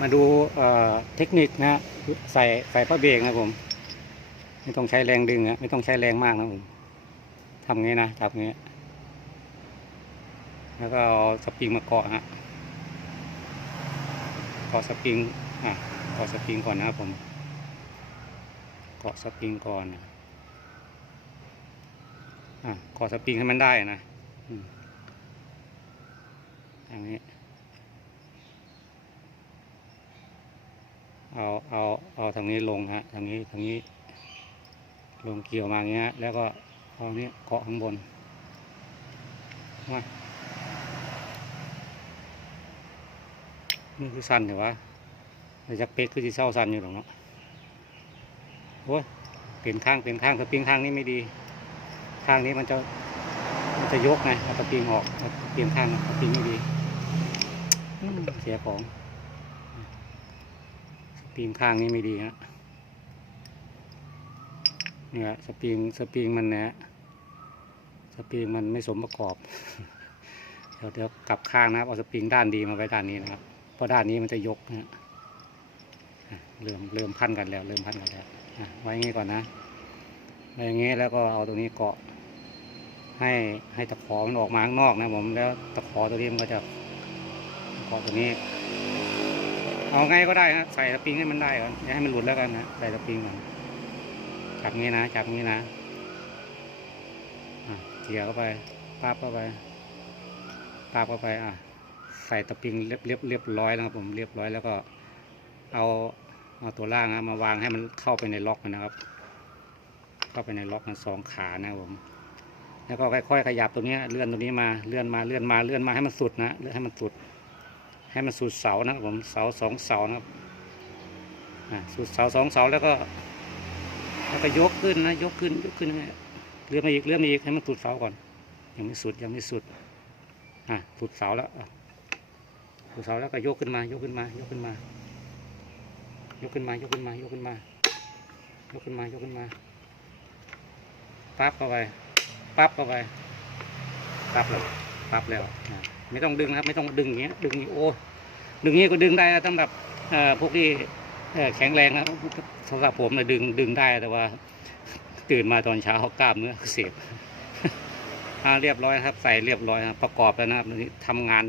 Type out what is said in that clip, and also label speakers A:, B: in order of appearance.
A: มาดูเทคนิคนะฮะใส่ใส่ผ้าเบรกนะผม ไม่ต้องใช้แรงดึงอะไม่ต้องใช้แรงมากนะผมทำงี้นะจับงี้ แล้วก็เอาสปริงมาเกาะฮะเกาะสปริงอะเกาะสปริงก่อนนะครับผมเกาะสปริงก่อนอะเกาะสปริงให้มันได้นะอืมอย่างนี้ เอาเอาเอาทางนี้ลงฮะทางนี้ทางนี้ ลงเกี่ยวมาอย่างเงี้ยแล้วก็เอาอันนี้เกาะข้างบนมานี่คือสั้นเหรอวะแต่จักเป๊กคือที่เศร้าสั้นอยู่หรอกเนาะโอ้ยเปลี่ยนข้างเปลี่ยนข้างสปริงข้างนี้ไม่ดี ข้างนี้มันจะมันจะยกไงเอาสปริงออกเอาเปลี่ยนข้างสปริงไม่ดีเสียของ ปริงข้างนี้ไม่ดีฮะเนี่ยสปริงสปริงมันนี่ยสปริงมันไม่สมประกอบ เดี๋ยวเดี๋ยวกลับข้างนะครับเอาสปริงด้านดีมาไว้ด้านนี้นะครับเพราะด้านนี้มันจะยกนะฮะเริ่มเริ่มพันกันแล้ว เริ่มพันกันแล้วไว้อย่างงี้ก่อนนะไว้อย่างงี้แล้วก็เอาตรงนี้เกาะ ให้ให้ตะขอมันออกมาข้างนอกนะผมแล้วตะขอตัวนี้มันก็จะเกาะตัวนี้ เอาไงก็ได้ฮะใส่สปริงให้มันได้ก่อนอย่าให้มันหลุดแล้วกันนะใส่สปริงก่อนจับงี้นะจับงี้นะเกี่ยวเข้าไปปาบเข้าไปปาบเข้าไปอะใส่สปริงเรียบเรียบเรียบร้อยแล้วครับผมเรียบร้อยแล้วก็เอาเอาตัวล่างนะมาวางให้มันเข้าไปในล็อกนะครับ เข้าไปในล็อกมันสองขานะครับผม แล้วก็ค่อยๆขยับตัวนี้เลื่อนตัวนี้มาเลื่อนมาเลื่อนมาเลื่อนมาให้มันสุดนะเลื่อนให้มันสุด ให้มันสุดเสานะครับผมเสาสองเสานะครับอ่าสุดเสาสองเสาแล้วก็แล้วก็ยกขึ้นนะยกขึ้นยกขึ้นเลื่อนมาอีกเลื่อนมาอีกให้มันสุดเสาก่อน ยังไม่สุดยังไม่สุดอะสุดเสาแล้วสุดเสาแล้วก็ยกขึ้นมายกขึ้นมายกขึ้นมายกขึ้นมายกขึ้นมายกขึ้นมายกขึ้นมายกขึ้นมาปั๊บเข้าไปปั๊บเข้าไปปั๊บแล้ว ปั๊บแล้วอะไม่ต้องดึงนะครับ ไม่ต้องดึงอย่างเงี้ยดึงงี้โอ้ดึงงี้ก็ดึงได้นะสำหรับพวกที่แข็งแรงนะสำหรับผมเนี่ยดึงดึงได้แต่ว่า ตื่นมาตอนเช้ากล้ามเนื้อเสียบเรียบร้อยครับ ใส่เรียบร้อยครับประกอบแล้วนะครับทำงาน